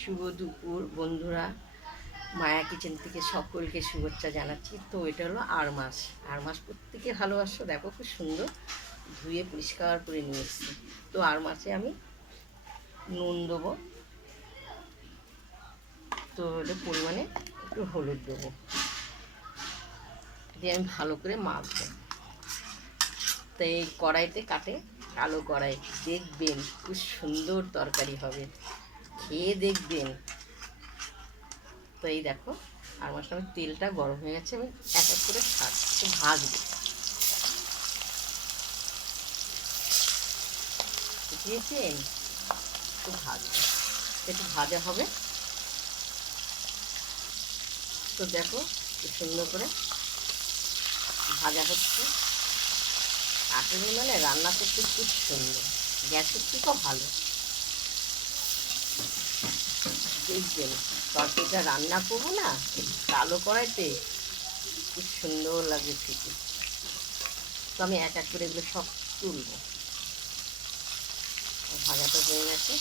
শুভ দুপুর বন্ধুরা, মায়া কিচেন থেকে সকলকে শুভেচ্ছা জানাচ্ছি। তো এটা হলো আড় মাছ। আড় মাছ প্রত্যেকে ভালোবাসো, দেখো খুব সুন্দর ধুয়ে পরিষ্কার করে নিয়ে এসেছি। তো আড় মাছে আমি নুন দেবো, তো এটা পরিমাণে একটু হলুদ দেবো, দিয়ে আমি ভালো করে মাখবো। তো এই কড়াইতে কাটে, কালো কড়াই, দেখবেন খুব সুন্দর তরকারি হবে, খেয়ে দেখবেন। তো এই দেখো আর আমার সময় তেলটা গরম হয়ে গেছে, আমি এক এক করে একটু ভাজবো, বুঝিয়েছেন? একটু ভাজবো, একটু ভাজা হবে। তো দেখো কি সুন্দর করে ভাজা হচ্ছে। কাঠের মানে রান্না করতে খুব সুন্দর, গ্যাসের থেকেও ভালো। দেখবেন তরকারিটা রান্না করবো না, কালো কড়াইতে খুব সুন্দর লাগে খেতে। তো আমি এক এক করে এগুলো সব তুলবো। ভাজাটা হয়ে গেছে।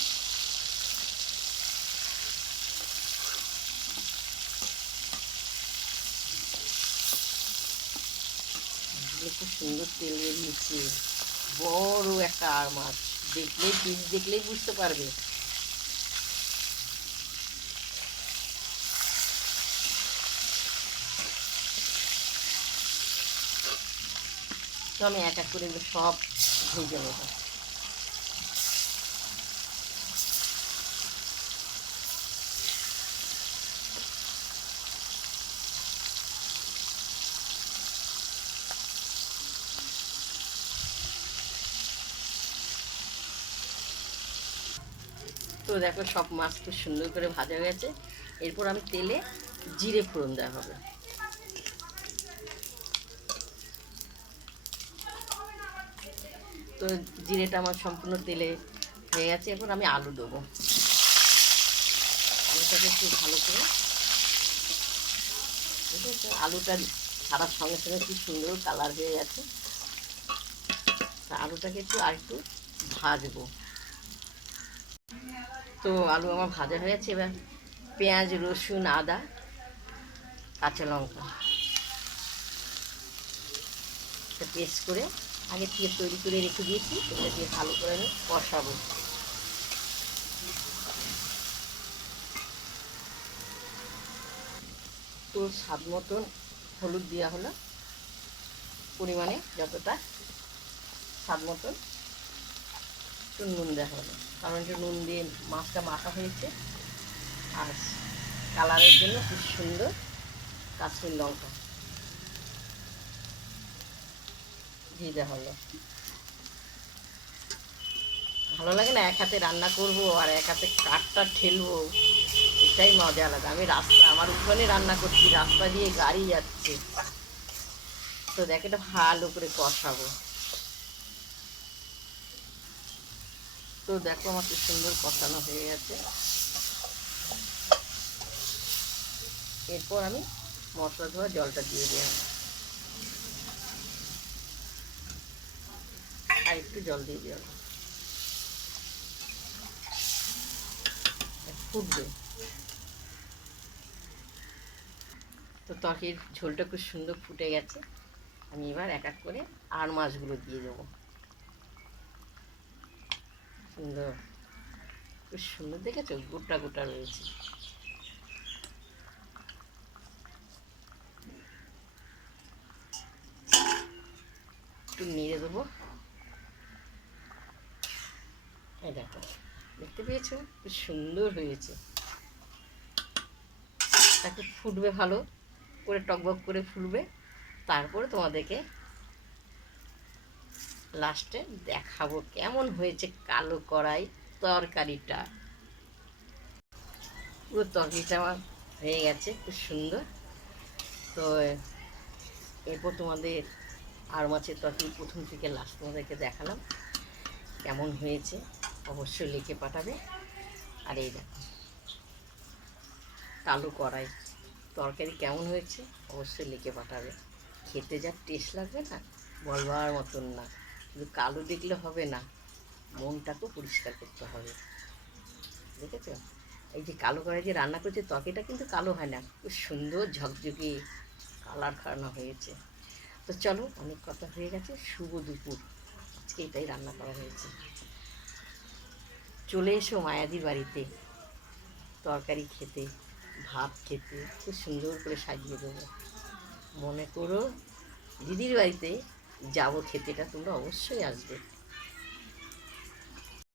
খুব সুন্দর তেল বেরিয়েছে, বড় একটা আড় মাছ, দেখলেই পিস দেখলেই বুঝতে পারবে। তো আমি এক এক করে এগুলো সব ভেজে নেব। তো দেখো সব মাছ খুব সুন্দর করে ভাজা হয়ে গেছে। এরপর আমি তেলে জিরে ফোড়ন দেওয়া হবে। তো জিরেটা আমার সম্পূর্ণ তেলে হয়ে গেছে। এরপর আমি আলু দেবো, আলুটাকে একটু ভালো করে, বুঝেছো? আলুটা ছাড়ার সঙ্গে সঙ্গে কি সুন্দর কালার হয়ে গেছে। আলুটাকে একটু আর একটু ভাজবো। তো আলু আমার ভাজা হয়ে গেছে। এবার পেঁয়াজ, রসুন, আদা, কাঁচা লঙ্কা পেস্ট করে আগে থেকে তৈরি করে রেখে দিয়েছি, এটা দিয়ে ভালো করে আমি কষাবো। তো স্বাদ মতন হলুদ দেওয়া হলো, পরিমাণে যতটা স্বাদ মতন একটু নুন দেওয়া হলো, কারণ একটু নুন দিয়ে মাছটা মাখা হয়েছে। আর কালারের জন্য খুব সুন্দর কাশ্মীর লঙ্কা দিয়ে দেওয়া হলো। ভালো লাগে না? এক হাতে রান্না করব আর এক হাতে কাঠটা ঠেলবো, এটাই মজা আলাদা। আমি আমার উঠোনে রান্না করছি, রাস্তা দিয়ে গাড়ি যাচ্ছে। তো দেখ, এটা ভালো করে কষাবো। তো দেখো আমার খুব সুন্দর কষানো হয়ে গেছে। এরপর আমি মশলা ধোয়া জলটা দিয়ে দিলাম, আর একটু জল দিয়ে দিলাম, ফুটবে। তো তরকারির ঝোলটা খুব সুন্দর ফুটে গেছে। আমি এবার এক এক করে আড় মাছগুলো দিয়ে দেবো। সুন্দর, খুব সুন্দর দেখেছো, গোটা গোটা রয়েছে। একটু নেড়ে দেবো। এই দেখো, দেখতে পেয়েছো খুব সুন্দর হয়েছে। একটু ফুটবে ভালো করে, টকবক করে ফুটবে। তারপরে তোমাদেরকে লাস্টে দেখাবো কেমন হয়েছে কালো কড়াই তরকারিটা। পুরো তরকারিটা আমার হয়ে গেছে খুব সুন্দর। তো এরপর তোমাদের আর মাছের তরকারি প্রথম থেকে লাস্ট তোমাদেরকে দেখালাম কেমন হয়েছে, অবশ্যই লিখে পাঠাবে। আর এই দেখো কালো কড়াই তরকারি কেমন হয়েছে অবশ্যই লিখে পাঠাবে। খেতে যা টেস্ট লাগবে না, বলবার মতন না। শুধু কালো দেখলে হবে না, মনটাকেও পরিষ্কার করতে হবে, দেখেছো? এই যে কালো কড়াই যে রান্না করছে তরকারিটা কিন্তু কালো হয় না, খুব সুন্দর ঝকঝকে কালার খাওয়ানো হয়েছে। তো চলো, অনেক কথা হয়ে গেছে, শুভ দুপুর। আজকে এটাই রান্না করা হয়েছে। চলে এসো মায়াদির বাড়িতে তরকারি খেতে, ভাত খেতে, খুব সুন্দর করে সাজিয়ে দেবো। মনে করো দিদির বাড়িতে যাবো খেতে, এটা তোমরা অবশ্যই আসবে।